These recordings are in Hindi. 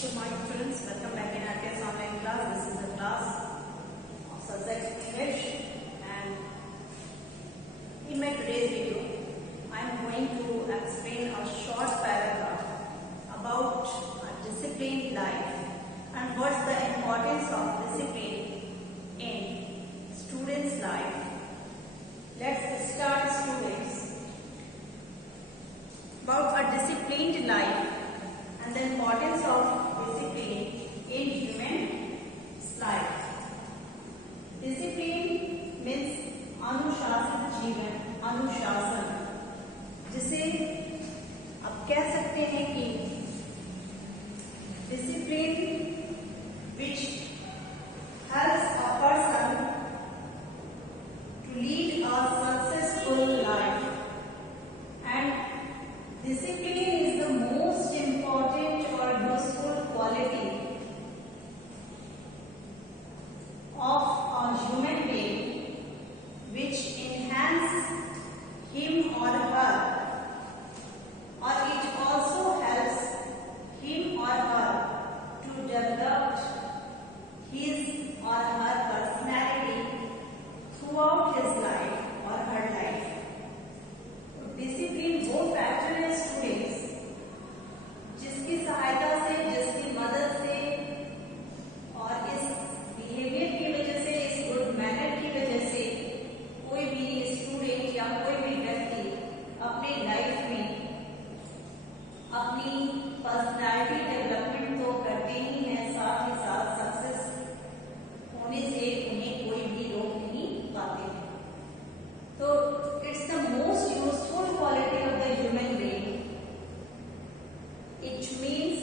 Good morning students, welcome back in RTS online class. This is the class of subject English, and in my today's video I am going to explain a short paragraph about a disciplined life and what's the importance of discipline in students' life. Let's start students. About a disciplined life and the importance of discipline in human life. Discipline means अनुशासित जीवन, अनुशासन, जिसे आप कह सकते हैं कि discipline which helps a person to lead a successful life, and discipline is the most important or useful quality of a human being which enhances him or her, or it also helps him or her to develop his or her personality throughout his life or her life. Discipline वो फैक्टर है स्टूडेंट्स जिसकी सहायता से, जिसकी मदद से और इस बिहेवियर की वजह से, इस गुड मैनर की वजह से कोई भी स्टूडेंट या कोई भी व्यक्ति अपनी लाइफ में अपनी पर्सनालिटी डेवलपमेंट तो करते ही है, साथ ही साथ सक्सेस होने से उन्हें कोई भी रोक नहीं पाते हैं. तो it's the most useful quality of the human being. It means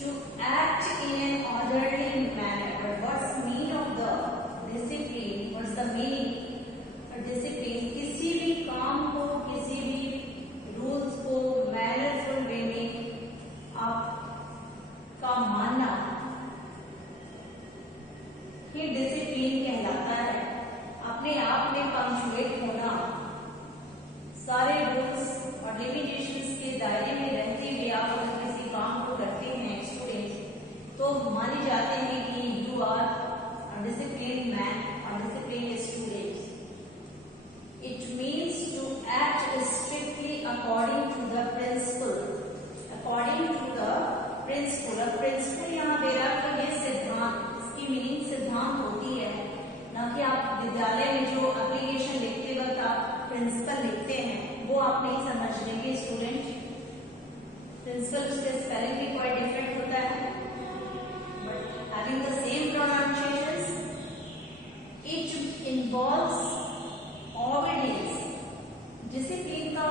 to act in an orderly manner. But what's the meaning of the discipline? What's the meaning of discipline? किसी भी काम को, किसी भी रूल्स को मैनरफुल वे में आपका मानना ये डिसिप्लिन कहलाता है. अपने आप में पंक्चुएट होना, सारे रूल्स और लिमिटेशंस के दायरे में रहते हुए आप अगर किसी काम को करते हैं स्टूडेंट्स, तो माने जाते हैं कि you are a disciplined man और disciplined students. It means to act strictly according to the principle. According to the principle. Principle यहाँ दे रहा कि ये सिद्धांत, इसकी मीनिंग सिद्धांत होती है, ना कि आप विद्यालय में जो एप्लीकेशन लिखते वक्त आप प्रिंसिपल लिखते हैं वो आप नहीं समझ लेंगे स्टूडेंट. प्रिंसिपल उसके स्पेलिंग भी क्वाइट डिफरेंट होता है, but having the same pronunciations it involves obedience. Discipline का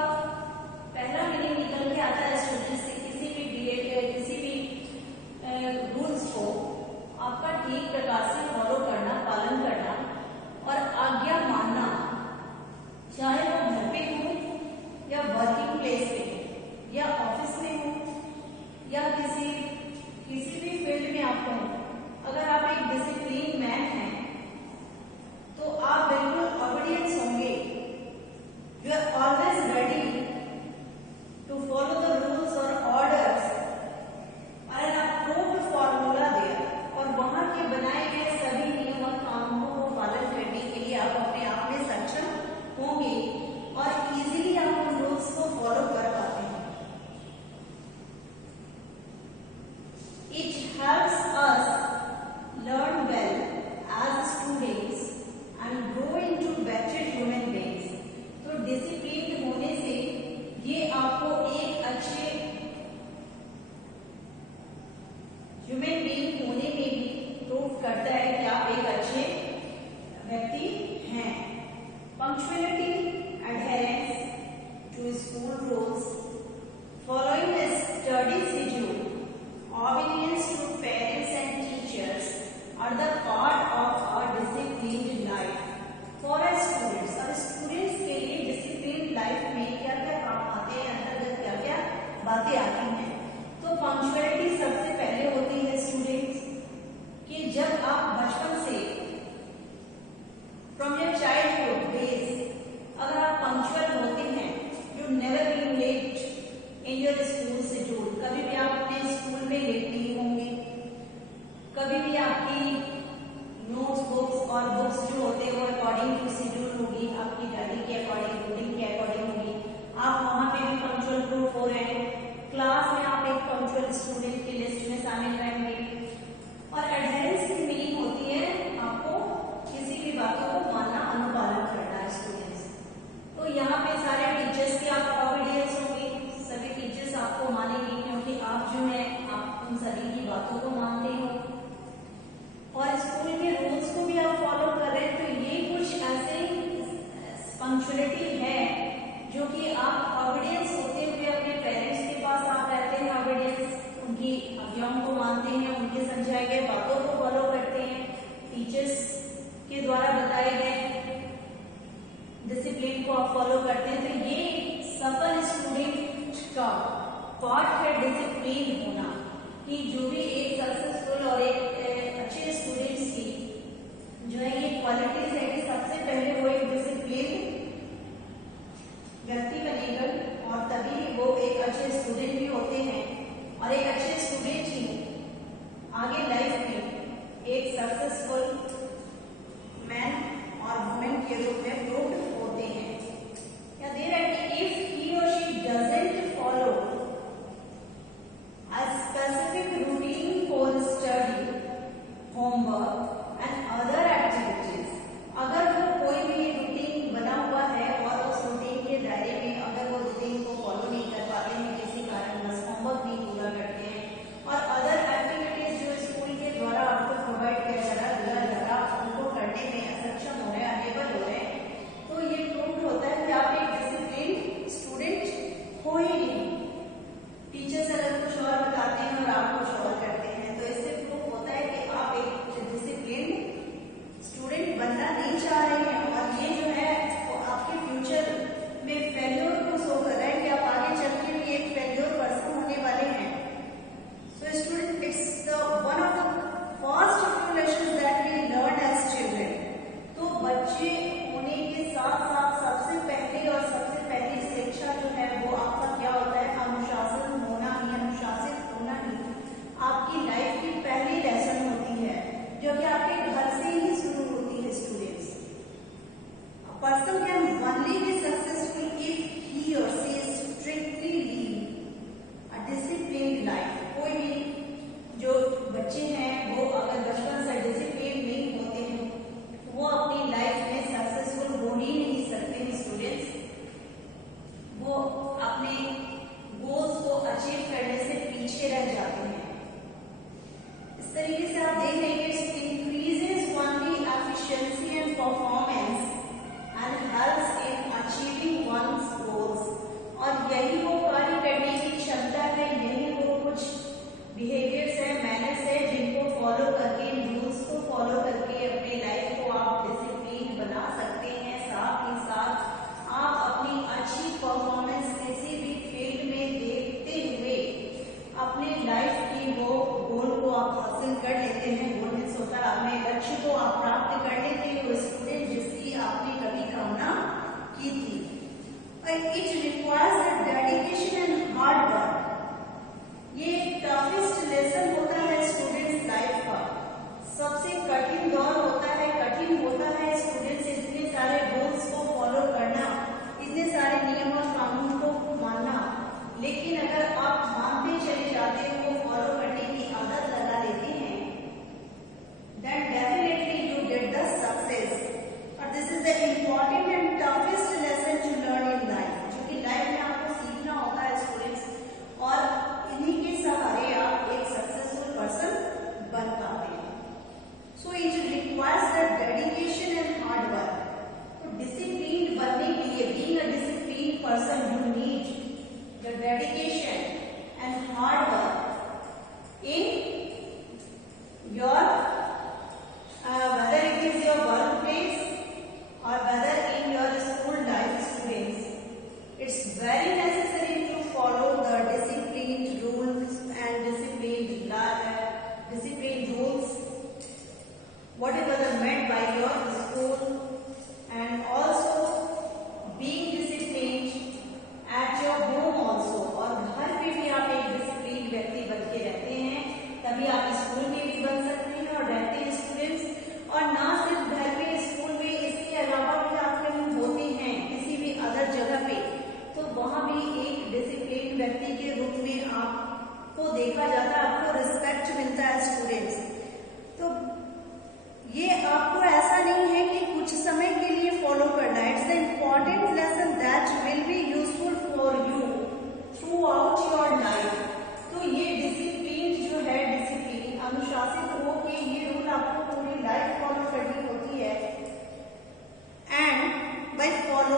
पहला मीनिंग निकल के आता है स्टूडेंट्स से किसी भी बिहेवियर, किसी भी रूल्स को आपका ठीक प्रकार से फॉलो करना, पालन करना और आज्ञा मानना, चाहे वो घर पे हो या वर्किंग प्लेस पे हो या ऑफिस में हो या किसी भी फील्ड में आप हो. अगर आप एक डिसिप्लिन मैन हैं तो आप बिल्कुल पंक्चुअलिटी है, जो कि आप ऑबिडियंस होते हुए अपने पेरेंट्स के पास आप रहते हैं, ऑबिडियंस, उनकी आज्ञाओं को मानते हैं, उनके समझाए गए बातों को फॉलो करते हैं, टीचर्स के द्वारा बताए गए डिसिप्लिन को आप फॉलो करते हैं, तो ये सफल स्टूडेंट का पार्ट है डिसिप्लिन होना। कि जो भी एक सक्सेसफुल और एक अच्छे स्टूडेंट्स की जो है ये क्वालिटीज है कि सबसे पहले वो एक डिसिप्लिन व्यक्ति बनेगा और तभी वो एक अच्छे स्टूडेंट भी होते हैं, और एक अच्छे स्टूडेंट ही आगे लाइफ में एक सक्सेसफुल मैन और वुमेन के रूप में प्रूव होते हैं। या दे रहा है कि इफ ही और she doesn't follow a specific routine for study, homework and other activities, अगर वो कोई भी रूटीन बना हुआ है और उस रूटीन के दायरे में अगर वो रूटीन को फॉलो नहीं कर पाते हैं किसी कारणवश, होमवर्क नहीं पूरा करते हैं और अदर एक्टिविटीज जो स्कूल के द्वारा आपको प्रोवाइड किया जा रहा उनको करने में असक्षम हो रहे हैं, अनेबल हो रहे हैं, तो ये प्रूव होता है कि आप एक डिसिप्लिन स्टूडेंट हो ही नहीं। टीचर्स अगर कुछ और बताते हैं और आप कुछ और करते हैं, तो इससे प्रूफ होता है कि आप एक डिसिप्लिन स्टूडेंट बनना नहीं चाह रहे हैं, और ये जो है वो आपके फ्यूचर में फेल्योर को शो कर रहा है कि आप आगे चल के भी एक फेल्योर पर्सन होने वाले हैं। So student, it's the one of the first few lessons that we learn as children. तो बच्चे होने के साथ साथ सबसे पहले और सबसे पहली शिक्षा जो है वो आपका क्या होता है? अनुशासन होना ही, अनुशासित होना ही आपकी लाइफ की पहली लेसन होती है, जो कि आपके घर से ही शुरू होती है। Students, a person can only be successful if he or she strictly live a disciplined life। कोई भी जो बच्चे हैं वो अगर बचपन से डिसिप्लिन नहीं होते हैं वो अपनी लाइफ में सक्सेसफुल हो ही नहीं सकते हैं। स्टूडेंट्स, वो अपने गोल्स को अचीव करने से पीछे रह जाते हैं। इस तरीके से आप देख रहे हैं कि increases only efficiency and performance and helps in achieving one's goals. और यही वो कार्य करने की क्षमता है, यही वो कुछ बिहेवियर्स है, मैनर्स है, जिनको फॉलो करके, रूल्स को फॉलो करके अपने लाइफ को आप डिसिप्लिन बना सकते हैं। साथ ही साथ आप अपनी अच्छी परफॉर्मेंस किसी भी फील्ड में देखते हुए अपने लाइफ की वो गोल को आप हासिल कर लेते हैं। गोल मीन्स होता है अपने लक्ष्य को आप प्राप्त कर लेते हैं, वो स्टूडेंट जिसकी आपने कभी कामना की थी। It requires dedication and hard work. ये टफेस्ट लेसन होता है स्टूडेंट्स लाइफ का, सबसे कठिन दौर होता है, कठिन होता है स्टूडेंट्स इतने सारे रूल्स को फॉलो करना, इतने सारे नियम और कानून को मानना। लेकिन अगर आप मानते चले जाते हो, फॉलो करने की आदत लगा लेते हैं, then definitely you get the success। और this is the important and toughest lesson to learn in life, जो कि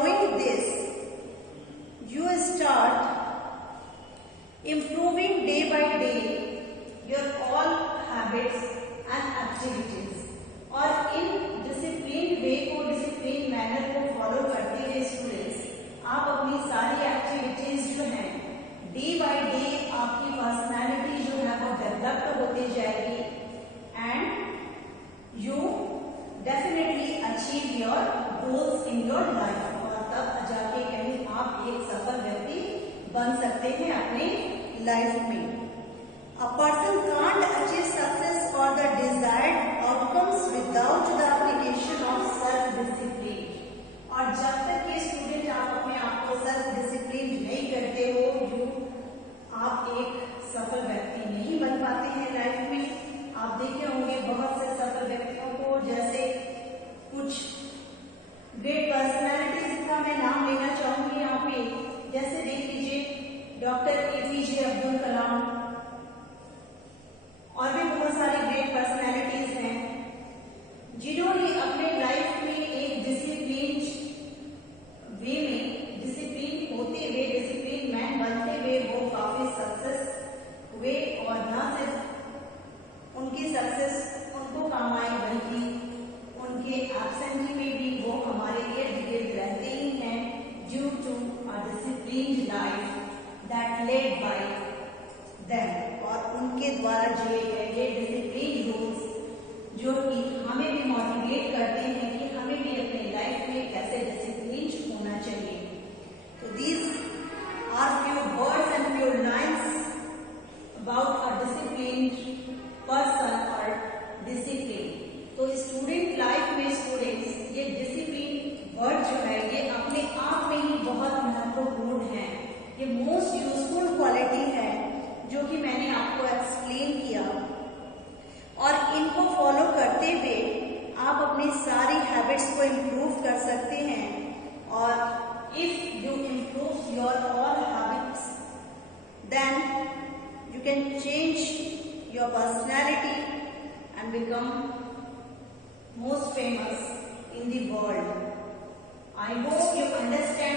following this, you start improving day by day your all habits and activities. और इन डिसिप्लिन वे को, डिसिप्लिन मैनर को फॉलो करते हुए स्टूडेंट्स आप अपनी सारी एक्टिविटीज जो हैं डे बाय डे आपकी पर्सनालिटी जो है वो डेवलप होती जाएगी and you definitely achieve your goals in your life और तब जाके कहीं आप एक सफल व्यक्ति बन सकते हैं अपने लाइफ में. A person can't achieve success or the desired outcomes without the application of self-discipline. और जब तक ये स्टूडेंट आप अपने आप को सेल्फ डिसिप्लिन नहीं करते हो, आप एक सफल व्यक्ति नहीं बन पाते हैं लाइफ में. आप देखे होंगे बहुत से सफल व्यक्तियों को, जैसे कुछ ग्रेट पर्सनालिटीज का मैं नाम लेना चाहूंगी यहाँ पे. जैसे देख लीजिए डॉक्टर APJ अब्दुल कलाम, और भी बहुत सारी ग्रेट पर्सनैलिटीज हैं जिन्होंने अपने लाइफ में एक डिसिप्लिन वे में, डिसिप्लिन होते हुए, डिसिप्लिन मैन बनते हुए वो काफी सक्सेस हुए. और न सिर्फ उनकी सक्सेस उनको काम आई बल्कि उनके एब्सेंटी में भी वो हमारे इर्द गिर्द रहते ही हैं due to a disciplined life that led by them. और उनके द्वारा जिए गए ये डिसिप्लिन रूल्स जो कि हमें भी मोटिवेट करते हैं कि हमें भी अपनी लाइफ में कैसे डिसिप्लिन होना चाहिए. तो these are few words and few lines about a disciplined person और डिसिप्लिन. तो स्टूडेंट लाइफ में स्टूडेंट्स ये डिसिप्लिन वर्ड जो है ये अपने आप में ही बहुत महत्वपूर्ण है. ये मोस्ट यूजफुल क्वालिटी है जो कि मैंने आपको एक्सप्लेन किया. और इनको फॉलो करते हुए आप अपनी सारी हैबिट्स को इम्प्रूव कर सकते हैं. और if you improve your all habits then you can change your personality and become most famous in the world. I hope you understand